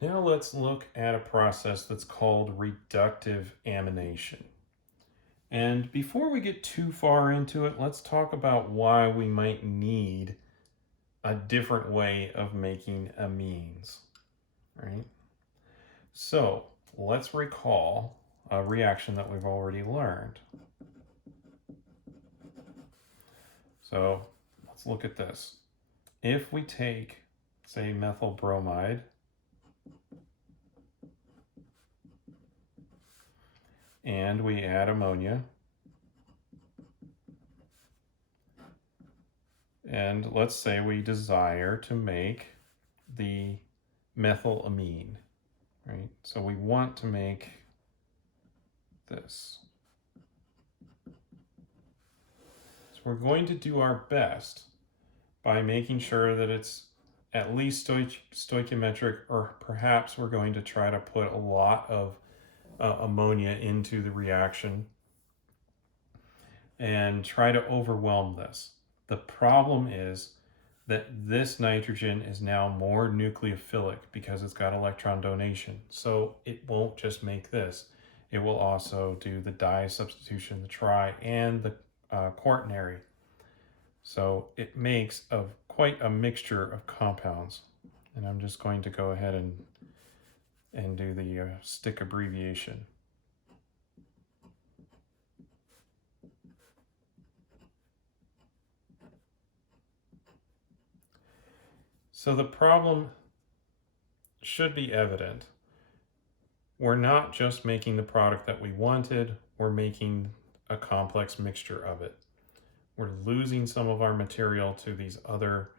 Now let's look at a process that's called reductive amination. And before we get too far into it, let's talk about why we might need a different way of making amines, right? So let's recall a reaction that we've already learned. So let's look at this. If we take, say, methyl bromide and we add ammonia, and let's say we desire to make the methylamine, right? So we want to make this. So we're going to do our best by making sure that it's at least stoichiometric, or perhaps we're going to try to put a lot of ammonia into the reaction and try to overwhelm this. The problem is that this nitrogen is now more nucleophilic because it's got electron donation. So it won't just make this. It will also do the di substitution, the tri, and the quaternary. So it makes quite a mixture of compounds. And I'm just going to go ahead and do the stick abbreviation. So the problem should be evident. We're not just making the product that we wanted, we're making a complex mixture of it. We're losing some of our material to these other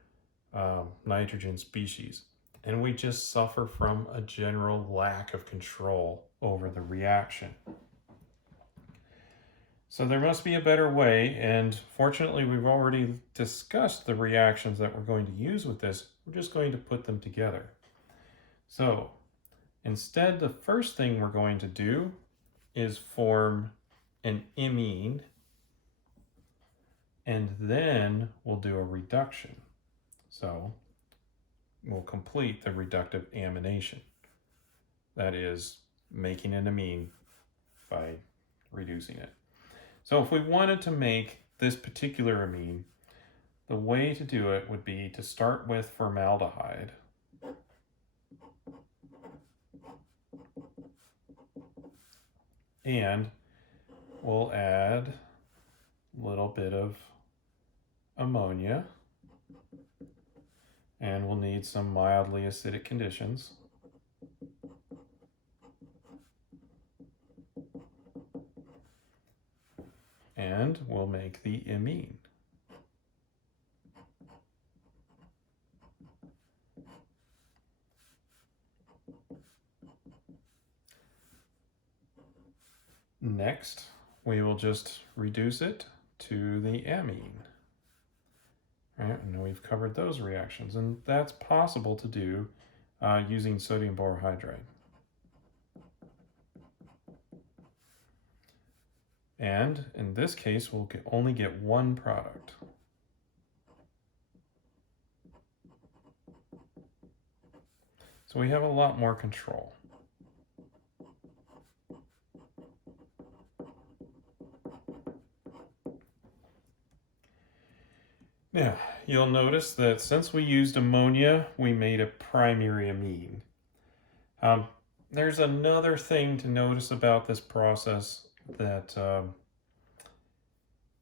nitrogen species, and we just suffer from a general lack of control over the reaction. So there must be a better way, and fortunately we've already discussed the reactions that we're going to use with this. We're just going to put them together. So instead, the first thing we're going to do is form an imine, and then we'll do a reduction. So we'll complete the reductive amination. That is making an amine by reducing it. So if we wanted to make this particular amine, the way to do it would be to start with formaldehyde. And we'll add a little bit of ammonia. And we'll need some mildly acidic conditions. And we'll make the imine. Next, we will just reduce it to the amine. Right, and we've covered those reactions, and that's possible to do using sodium borohydride. And in this case, we'll only get one product. So we have a lot more control. Now, you'll notice that since we used ammonia, we made a primary amine. There's another thing to notice about this process that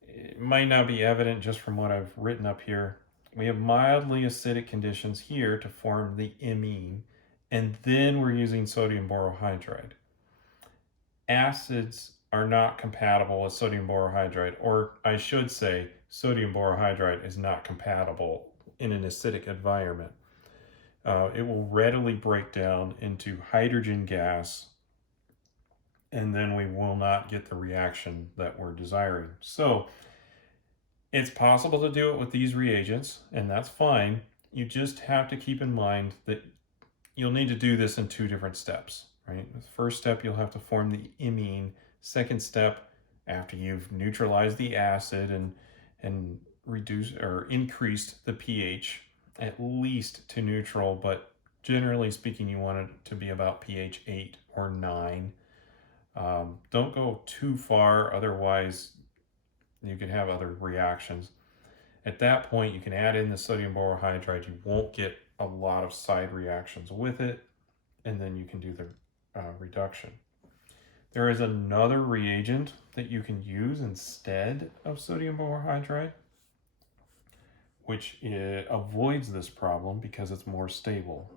it might not be evident just from what I've written up here. We have mildly acidic conditions here to form the imine, and then we're using sodium borohydride. Acids are not compatible with sodium borohydride, or I should say, sodium borohydride is not compatible in an acidic environment. It will readily break down into hydrogen gas, and then we will not get the reaction that we're desiring. So it's possible to do it with these reagents, and that's fine. You just have to keep in mind that you'll need to do this in two different steps, right? The first step, you'll have to form the imine. Second step, after you've neutralized the acid and reduced or increased the pH at least to neutral, but Generally speaking, you want it to be about pH 8 or 9. Don't go too far, otherwise you could have other reactions. At that point, you can add in the sodium borohydride. You won't get a lot of side reactions with it, and then you can do the reduction. There is another reagent that you can use instead of sodium borohydride, which avoids this problem because it's more stable.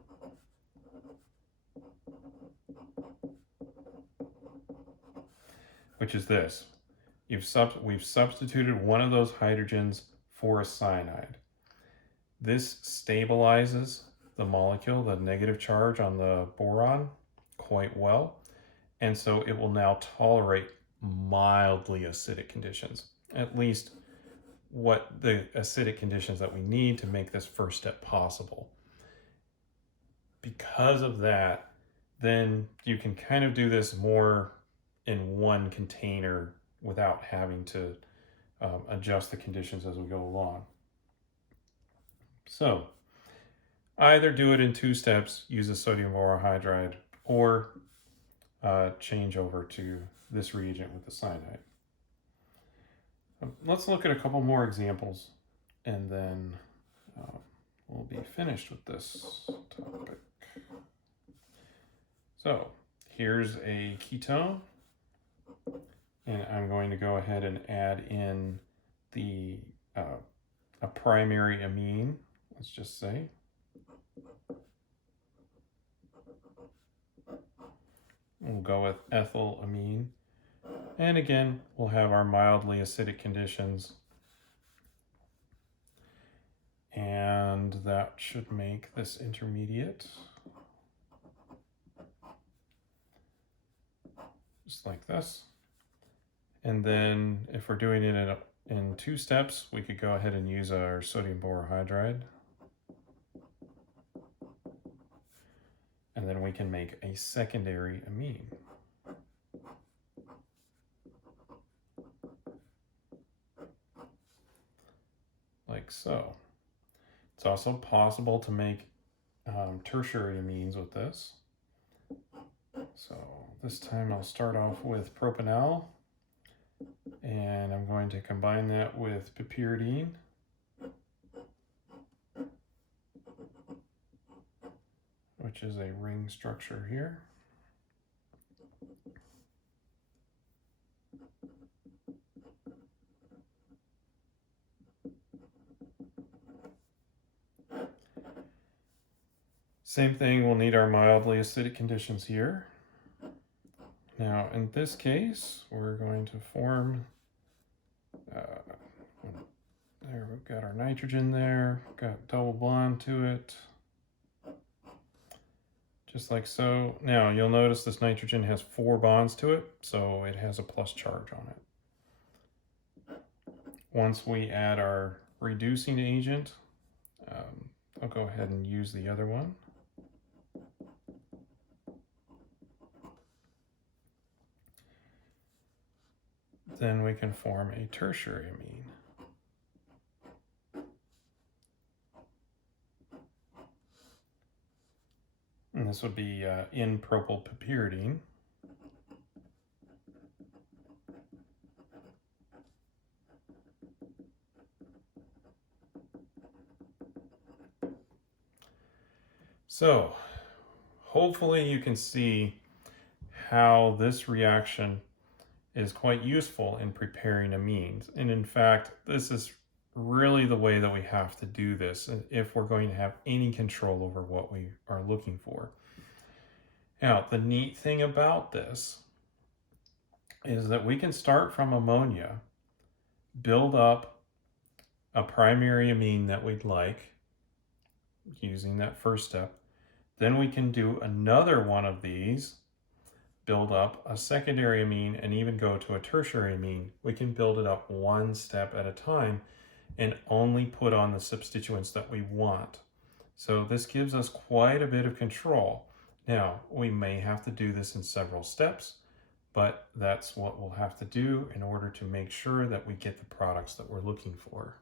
Which is this. We've substituted one of those hydrogens for a cyanide. This stabilizes the molecule, the negative charge on the boron, quite well. And so it will now tolerate mildly acidic conditions, at least what the acidic conditions that we need to make this first step possible. Because of that, then you can kind of do this more in one container without having to adjust the conditions as we go along. So either do it in 2 steps, use a sodium borohydride, or change over to this reagent with the cyanide. Let's look at a couple more examples, and then we'll be finished with this topic. So here's a ketone, and I'm going to go ahead and add in the a primary amine, let's just say. We'll go with ethylamine. And again, we'll have our mildly acidic conditions. And that should make this intermediate. Just like this. And then if we're doing it in 2 steps, we could go ahead and use our sodium borohydride. And then we can make a secondary amine. Like so. It's also possible to make tertiary amines with this. So this time I'll start off with propanol, and I'm going to combine that with piperidine. Which is a ring structure here. Same thing, we'll need our mildly acidic conditions here. Now, in this case, we're going to form, there we've got our nitrogen there, got double bond to it. Just like so. Now you'll notice this nitrogen has 4 bonds to it, so it has a plus charge on it. Once we add our reducing agent, I'll go ahead and use the other one. Then we can form a tertiary amine. And this would be N-propylpiperidine. So, hopefully you can see how this reaction is quite useful in preparing amines. And in fact, this is really the way that we have to do this if we're going to have any control over what we are looking for. Now, the neat thing about this is that we can start from ammonia, build up a primary amine that we'd like using that first step. Then we can do another one of these, build up a secondary amine, and even go to a tertiary amine. We can build it up one step at a time and only put on the substituents that we want. So this gives us quite a bit of control. Now, we may have to do this in several steps, but that's what we'll have to do in order to make sure that we get the products that we're looking for.